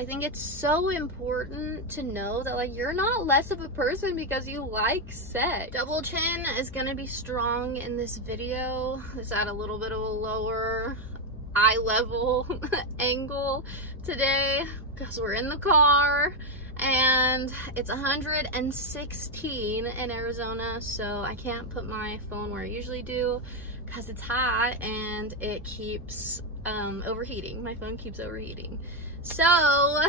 I think it's so important to know that like you're not less of a person because you like sex. Double chin is gonna be strong in this video. It's at a little bit of a lower eye level angle today because we're in the car and it's 116 in Arizona, so I can't put my phone where I usually do because it's hot and it keeps overheating. My phone keeps overheating. So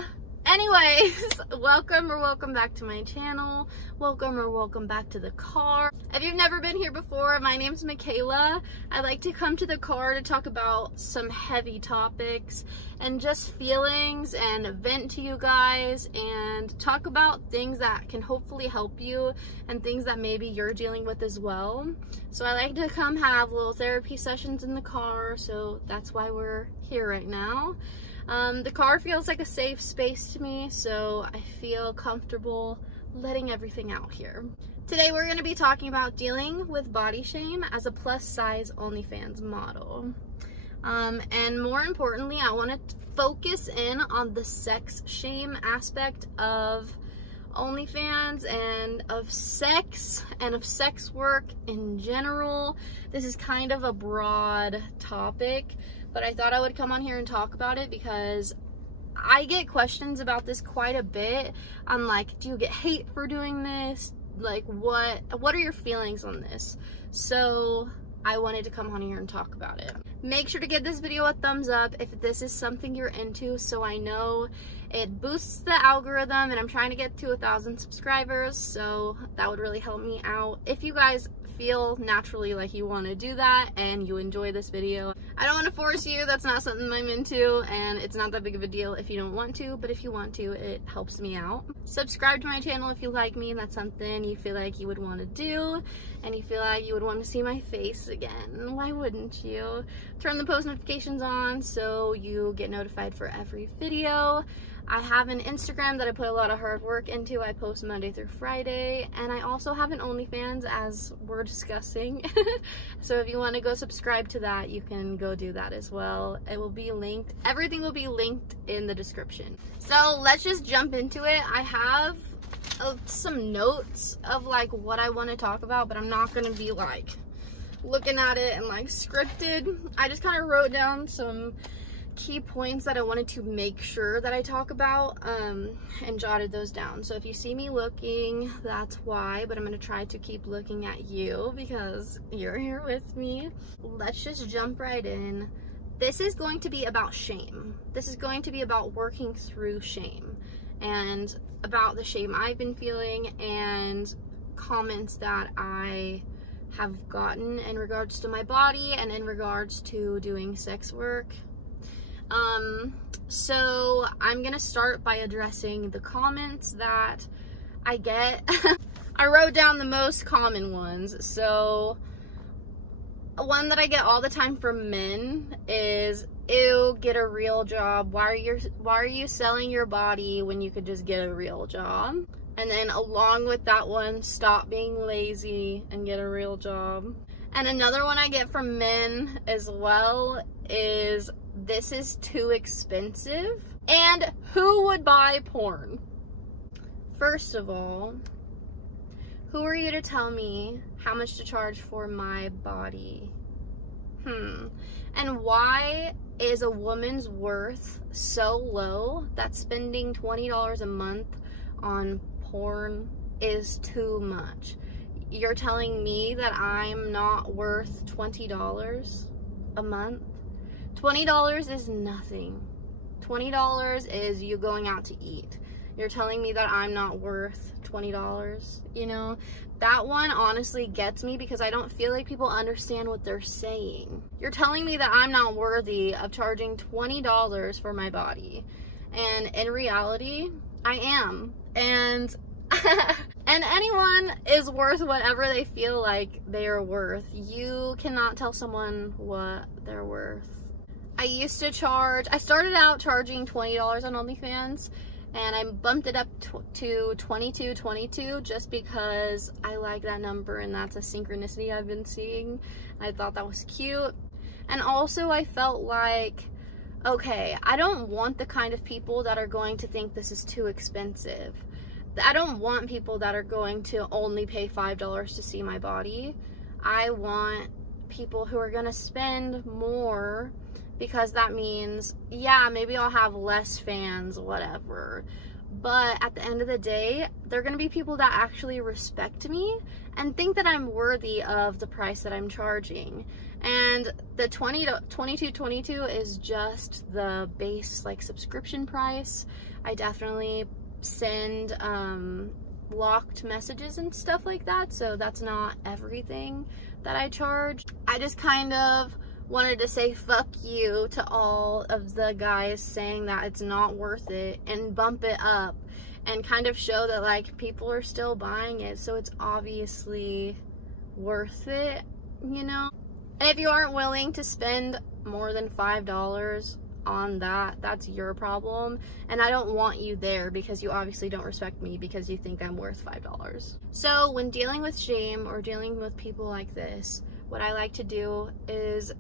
anyways, welcome back to my channel. Welcome back to the car. If you've never been here before, my name's Michaela. I like to come to the car to talk about some heavy topics and just feelings and vent to you guys and talk about things that can hopefully help you and things that maybe you're dealing with as well. So I like to come have little therapy sessions in the car, so that's why we're here right now. The car feels like a safe space to me, so I feel comfortable letting everything out here. Today we're going to be talking about dealing with body shame as a plus size OnlyFans model. And more importantly, I want to focus in on the sex shame aspect of OnlyFans and of sex work in general. This is kind of a broad topic, but I thought I would come on here and talk about it because I get questions about this quite a bit. I'm like, do you get hate for doing this? Like, what are your feelings on this? So I wanted to come on here and talk about it. Make sure to give this video a thumbs up if this is something you're into, so I know it boosts the algorithm, and I'm trying to get to 1,000 subscribers, so that would really help me out. If you guys feel naturally like you want to do that and you enjoy this video, I don't want to force you. That's not something I'm into, and it's not that big of a deal if you don't want to, but if you want to, it helps me out. Subscribe to my channel if you like me and that's something you feel like you would want to do and you feel like you would want to see my face again. Why wouldn't you? Turn the post notifications on so you get notified for every video. I have an Instagram that I put a lot of hard work into. I post Monday through Friday, and I also have an OnlyFans, as we're discussing. So if you want to go subscribe to that, you can go do that as well. It will be linked. Everything will be linked in the description. So let's just jump into it. I have some notes of like what I want to talk about, but I'm not going to be like looking at it and like scripted. I just kind of wrote down some key points that I wanted to make sure that I talk about and jotted those down. So if you see me looking, that's why, but I'm going to try to keep looking at you because you're here with me. Let's just jump right in. This is going to be about shame. This is going to be about working through shame and about the shame I've been feeling and comments that I have gotten in regards to my body and in regards to doing sex work. So I'm gonna start by addressing the comments that I get. I wrote down the most common ones. So one that I get all the time from men is, ew, get a real job. Why are you selling your body when you could just get a real job? And then along with that one, stop being lazy and get a real job. And another one I get from men as well is, this is too expensive, and who would buy porn? First of all, who are you to tell me how much to charge for my body? And why is a woman's worth so low that spending $20 a month on porn is too much? You're telling me that I'm not worth $20 a month? $20 is nothing. $20 is you going out to eat. You're telling me that I'm not worth $20, you know? That one honestly gets me because I don't feel like people understand what they're saying. You're telling me that I'm not worthy of charging $20 for my body. And in reality, I am. And and anyone is worth whatever they feel like they are worth. You cannot tell someone what they're worth. I started out charging $20 on OnlyFans, and I bumped it up to $22.22 just because I like that number and that's a synchronicity I've been seeing. I thought that was cute. And also I felt like okay, I don't want the kind of people that are going to think this is too expensive. I don't want people that are going to only pay $5 to see my body. I want people who are going to spend more, because that means, yeah, maybe I'll have less fans, whatever. But at the end of the day, they're going to be people that actually respect me and think that I'm worthy of the price that I'm charging. And the $22.22 is just the base like subscription price. I definitely send blocked messages and stuff like that, so that's not everything that I charge. I just kind of wanted to say fuck you to all of the guys saying that it's not worth it, and bump it up and kind of show that like people are still buying it, so it's obviously worth it, you know? And if you aren't willing to spend more than $5 on that, that's your problem, and I don't want you there, because you obviously don't respect me because you think I'm worth $5. So when dealing with shame or dealing with people like this, what I like to do is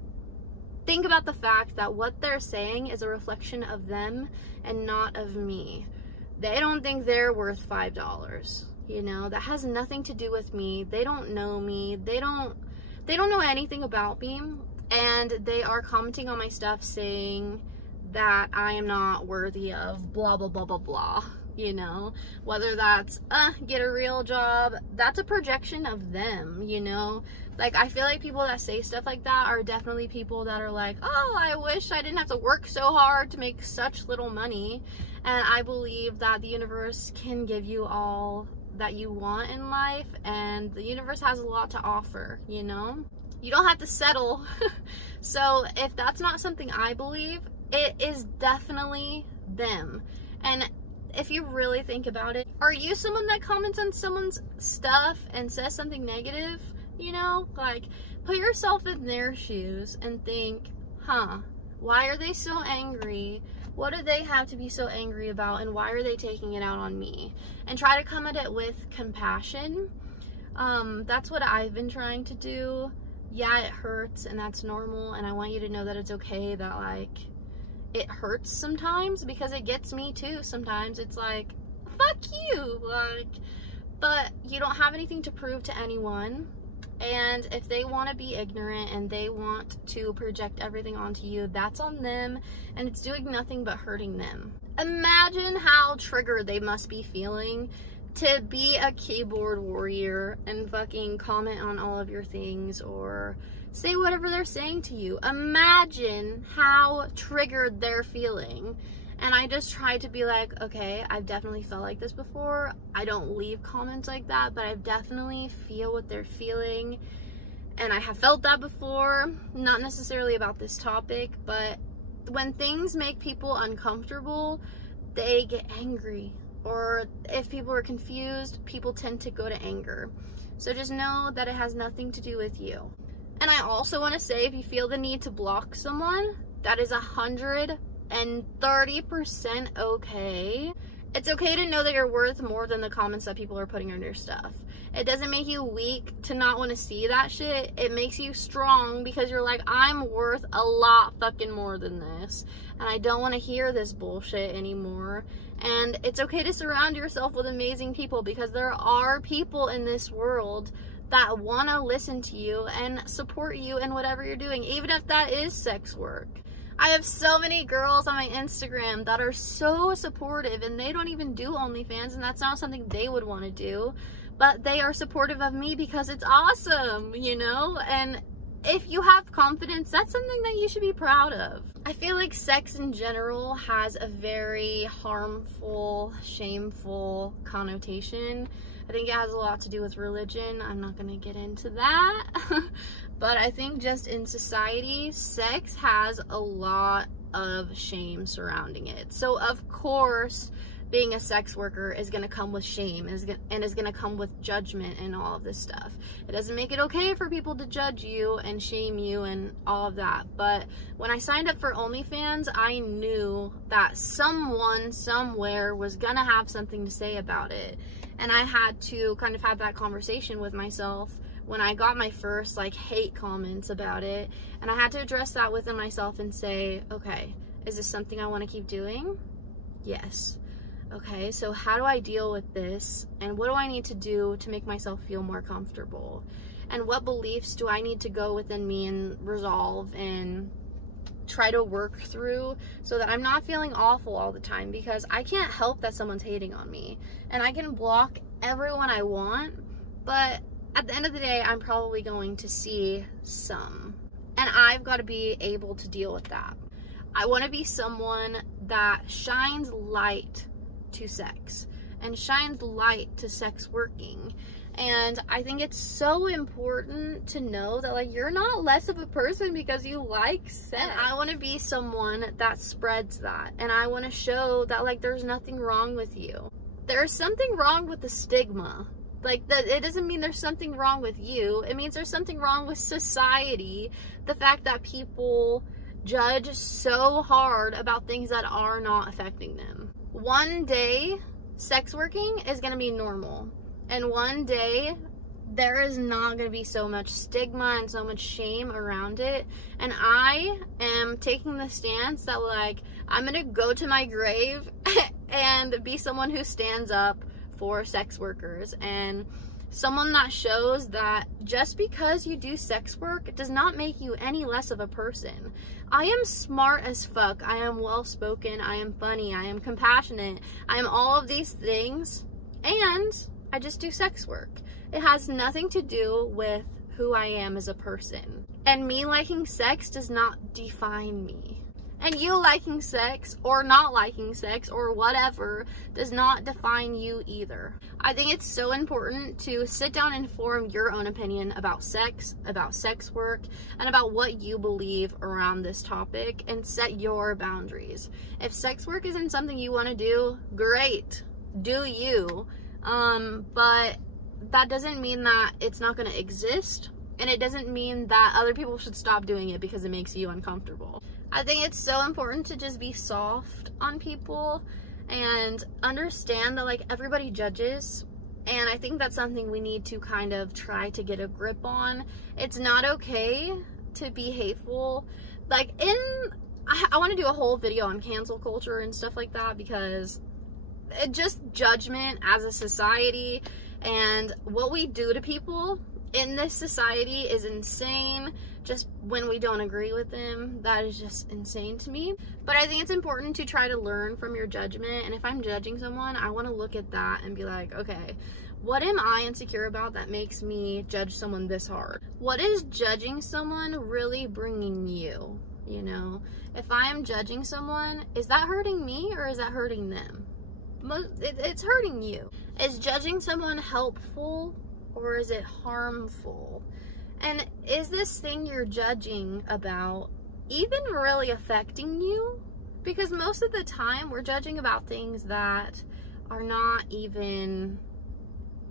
think about the fact that what they're saying is a reflection of them and not of me. They don't think they're worth $5, you know? That has nothing to do with me. They don't know me. They don't know anything about me, and they are commenting on my stuff saying that I am not worthy of blah blah blah blah blah, you know? Whether that's get a real job, that's a projection of them, you know? Like, I feel like people that say stuff like that are definitely people that are like, oh, I wish I didn't have to work so hard to make such little money. And I believe that the universe can give you all that you want in life, and the universe has a lot to offer, you know? You don't have to settle. So if that's not something I believe, it is definitely them. And if you really think about it, are you someone that comments on someone's stuff and says something negative? You know, like, put yourself in their shoes and think, huh, why are they so angry? What do they have to be so angry about, and why are they taking it out on me? And try to come at it with compassion. That's what I've been trying to do. Yeah, it hurts, and that's normal, and I want you to know that it's okay that, like, it hurts sometimes, because it gets me too sometimes. It's like, fuck you, like, but you don't have anything to prove to anyone. And if they want to be ignorant and they want to project everything onto you, that's on them, and it's doing nothing but hurting them. Imagine how triggered they must be feeling to be a keyboard warrior and fucking comment on all of your things or say whatever they're saying to you. Imagine how triggered they're feeling. And I just tried to be like, okay, I've definitely felt like this before. I don't leave comments like that, but I definitely feel what they're feeling. And I have felt that before, not necessarily about this topic, but when things make people uncomfortable, they get angry. Or if people are confused, people tend to go to anger. So just know that it has nothing to do with you. And I also want to say, if you feel the need to block someone, that is 130% okay. It's okay to know that you're worth more than the comments that people are putting on your stuff. It doesn't make you weak to not want to see that shit. It makes you strong, because you're like, I'm worth a lot fucking more than this, and I don't want to hear this bullshit anymore. And it's okay to surround yourself with amazing people, because there are people in this world that want to listen to you and support you in whatever you're doing, even if that is sex work. I have so many girls on my Instagram that are so supportive, and they don't even do OnlyFans, and that's not something they would want to do, but they are supportive of me because it's awesome, you know? And if you have confidence, that's something that you should be proud of. I feel like sex in general has a very harmful, shameful connotation. I think it has a lot to do with religion. I'm not gonna get into that. But I think just in society, sex has a lot of shame surrounding it. So of course, being a sex worker is gonna come with shame, and is gonna come with judgment and all of this stuff. It doesn't make it okay for people to judge you and shame you and all of that. But when I signed up for OnlyFans, I knew that someone somewhere was gonna have something to say about it. And I had to kind of have that conversation with myself when I got my first like hate comments about it. And I had to address that within myself and say, okay, Is this something I want to keep doing? Yes. Okay, so how do I deal with this? And what do I need to do to make myself feel more comfortable? And what beliefs do I need to go within me and resolve and try to work through so that I'm not feeling awful all the time? Because I can't help that someone's hating on me. And I can block everyone I want, but at the end of the day, I'm probably going to see some. And I've got to be able to deal with that. I want to be someone that shines light to sex and shines light to sex working. And I think it's so important to know that, like, you're not less of a person because you like sex. And I want to be someone that spreads that. And I want to show that, like, there's nothing wrong with you. There's something wrong with the stigma. Like, that it doesn't mean there's something wrong with you. It means there's something wrong with society. The fact that people judge so hard about things that are not affecting them. One day, sex working is going to be normal. And one day, there is not going to be so much stigma and so much shame around it. And I am taking the stance that, like, I'm going to go to my grave and be someone who stands up for sex workers and someone that shows that just because you do sex work does not make you any less of a person. I am smart as fuck. I am well-spoken. I am funny. I am compassionate. I am all of these things, and I just do sex work. It has nothing to do with who I am as a person. And me liking sex does not define me. And you liking sex or not liking sex or whatever does not define you either. I think it's so important to sit down and form your own opinion about sex work, and about what you believe around this topic, and set your boundaries. If sex work isn't something you want to do, great, do you. But that doesn't mean that it's not going to exist, and it doesn't mean that other people should stop doing it because it makes you uncomfortable. I think it's so important to just be soft on people and understand that, like, everybody judges. And I think that's something we need to kind of try to get a grip on. It's not okay to be hateful. Like, I want to do a whole video on cancel culture and stuff like that, because it just judgment as a society and what we do to people in this society is insane. Just when we don't agree with them, that is just insane to me. But I think it's important to try to learn from your judgment. And if I'm judging someone, I want to look at that and be like, okay, what am I insecure about that makes me judge someone this hard? What is judging someone really bringing you? You know, if I am judging someone, is that hurting me or is that hurting them? It's hurting you. Is judging someone helpful or is it harmful? And is this thing you're judging about even really affecting you? Because most of the time we're judging about things that are not even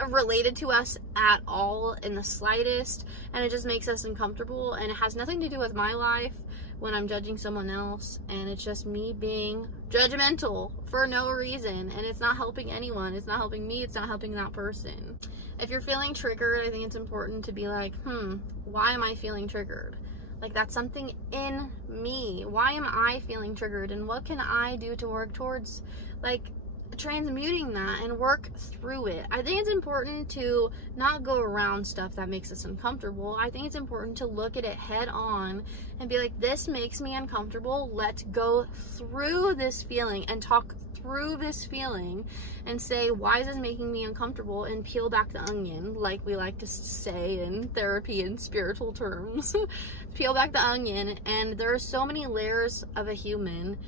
related to us at all in the slightest, and it just makes us uncomfortable, and it has nothing to do with my life when I'm judging someone else, and it's just me being judgmental for no reason, and it's not helping anyone. It's not helping me, it's not helping that person. If you're feeling triggered, I think it's important to be like, why am I feeling triggered? Like, that's something in me. Why am I feeling triggered, and what can I do to work towards, like, transmuting that and work through it? I think it's important to not go around stuff that makes us uncomfortable. I think it's important to look at it head on and be like, this makes me uncomfortable. Let's go through this feeling and talk through this feeling and say, why is this making me uncomfortable? And peel back the onion, like we like to say in therapy and spiritual terms. Peel back the onion, and there are so many layers of a human,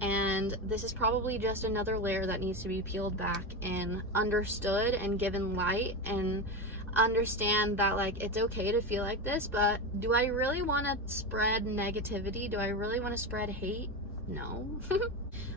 and this is probably just another layer that needs to be peeled back and understood and given light, and understand that, like, it's okay to feel like this, but do I really want to spread negativity? Do I really want to spread hate? No.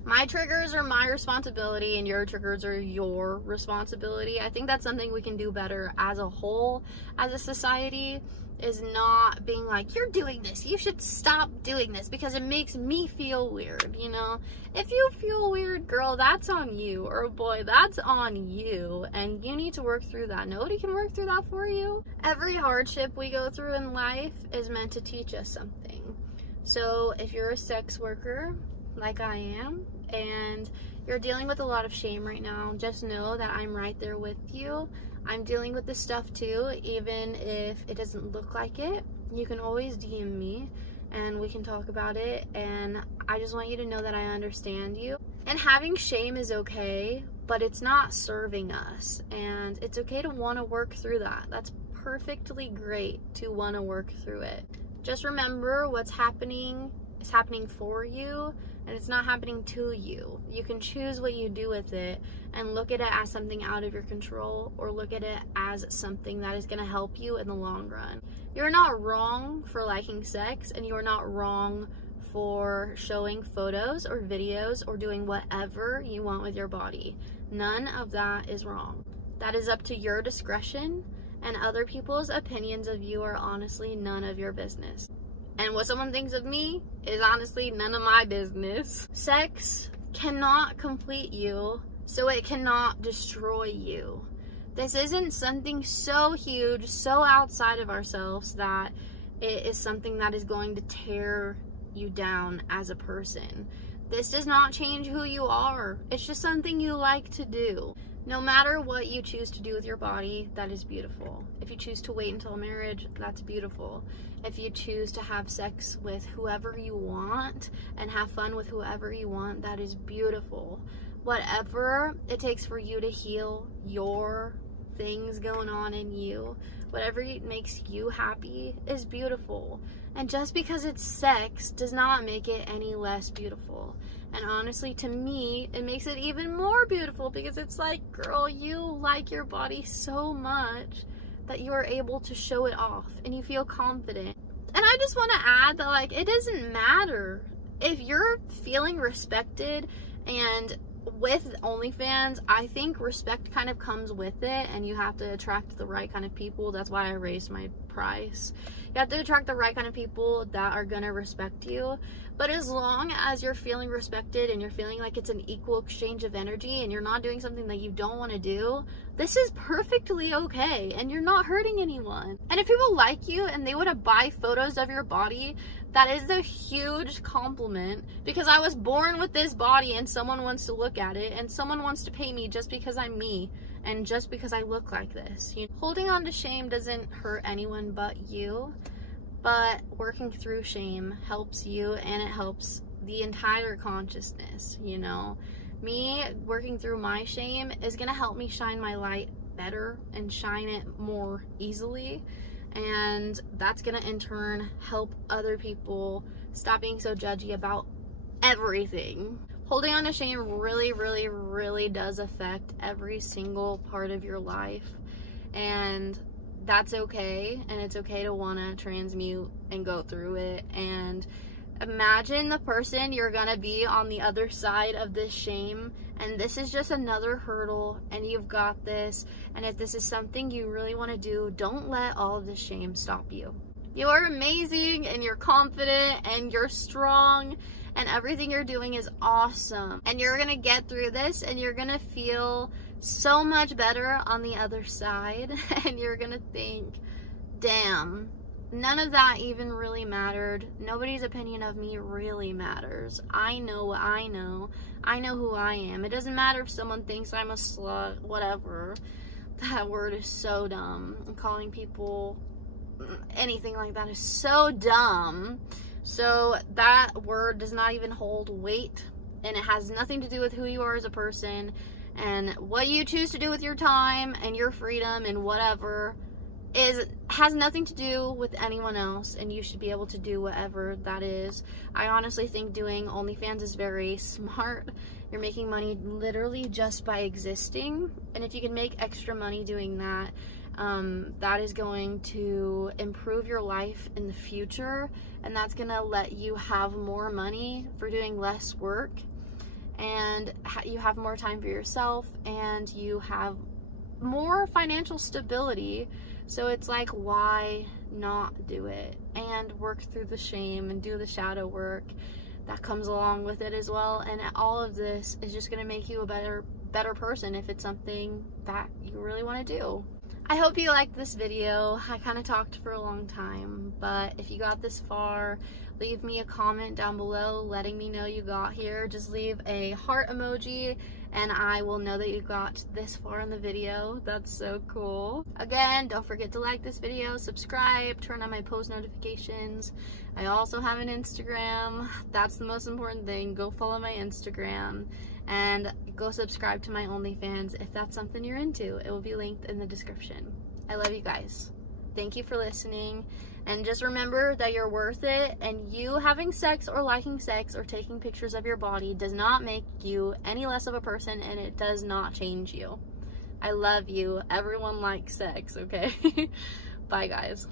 My triggers are my responsibility, and your triggers are your responsibility. I think that's something we can do better as a whole, as a society, is not being like, you're doing this, you should stop doing this because it makes me feel weird, you know? If you feel weird, girl, that's on you, or boy, that's on you, and you need to work through that. Nobody can work through that for you. Every hardship we go through in life is meant to teach us something. So if you're a sex worker, like I am, and you're dealing with a lot of shame right now, just know that I'm right there with you. I'm dealing with this stuff too, even if it doesn't look like it. You can always DM me and we can talk about it, and I just want you to know that I understand you. And having shame is okay, but it's not serving us, and it's okay to want to work through that. That's perfectly great to want to work through it. Just remember, what's happening is happening for you, and it's not happening to you. You can choose what you do with it and look at it as something out of your control, or look at it as something that is going to help you in the long run. You're not wrong for liking sex, and you're not wrong for showing photos or videos or doing whatever you want with your body. None of that is wrong. That is up to your discretion, and other people's opinions of you are honestly none of your business. And what someone thinks of me is honestly none of my business. Sex cannot complete you, so it cannot destroy you. This isn't something so huge, so outside of ourselves that it is something that is going to tear you down as a person. This does not change who you are. It's just something you like to do. No matter what you choose to do with your body, that is beautiful. If you choose to wait until marriage, that's beautiful. If you choose to have sex with whoever you want and have fun with whoever you want, that is beautiful. Whatever it takes for you to heal your things going on in you, whatever makes you happy is beautiful. And just because it's sex does not make it any less beautiful. And honestly, to me, it makes it even more beautiful, because it's like, girl, you like your body so much that you are able to show it off and you feel confident. And I just want to add that, like, it doesn't matter if you're feeling respected. And with OnlyFans, I think respect kind of comes with it, and you have to attract the right kind of people. That's why I raised my price. You have to attract the right kind of people that are gonna respect you. But as long as you're feeling respected and you're feeling like it's an equal exchange of energy, and you're not doing something that you don't want to do, this is perfectly okay, and you're not hurting anyone. And if people like you and they want to buy photos of your body, that is a huge compliment, because I was born with this body and someone wants to look at it, and someone wants to pay me just because I'm me and just because I look like this. Holding on to shame doesn't hurt anyone but you, but working through shame helps you, and it helps the entire consciousness, you know. Me working through my shame is gonna help me shine my light better and shine it more easily, and that's gonna in turn help other people stop being so judgy about everything. Holding on to shame really, really, really does affect every single part of your life, and that's okay. And it's okay to want to transmute and go through it. And imagine the person you're gonna be on the other side of this shame, and this is just another hurdle, and you've got this. And if this is something you really want to do, don't let all of the shame stop you. You are amazing, and you're confident, and you're strong, and everything you're doing is awesome. And you're gonna get through this, and you're gonna feel so much better on the other side. And you're gonna think, damn, none of that even really mattered. Nobody's opinion of me really matters. I know what I know. I know who I am. It doesn't matter if someone thinks I'm a slut, whatever. That word is so dumb. And calling people anything like that is so dumb. So that word does not even hold weight, and it has nothing to do with who you are as a person, and what you choose to do with your time and your freedom and whatever has nothing to do with anyone else, and you should be able to do whatever that is. I honestly think doing OnlyFans is very smart. You're making money literally just by existing, and if you can make extra money doing that, that is going to improve your life in the future, and that's gonna let you have more money for doing less work, and you have more time for yourself, and you have more financial stability. So it's like, why not do it and work through the shame and do the shadow work that comes along with it as well. And all of this is just going to make you a better person if it's something that you really want to do. I hope you liked this video. I kind of talked for a long time, but if you got this far, leave me a comment down below letting me know you got here. Just leave a heart emoji and I will know that you got this far in the video. That's so cool. Again, don't forget to like this video, subscribe, turn on my post notifications. I also have an Instagram. That's the most important thing. Go follow my Instagram and go subscribe to my OnlyFans if that's something you're into. It will be linked in the description. I love you guys. Thank you for listening. And just remember that you're worth it, and you having sex or liking sex or taking pictures of your body does not make you any less of a person, and it does not change you. I love you. Everyone likes sex, okay? Bye, guys.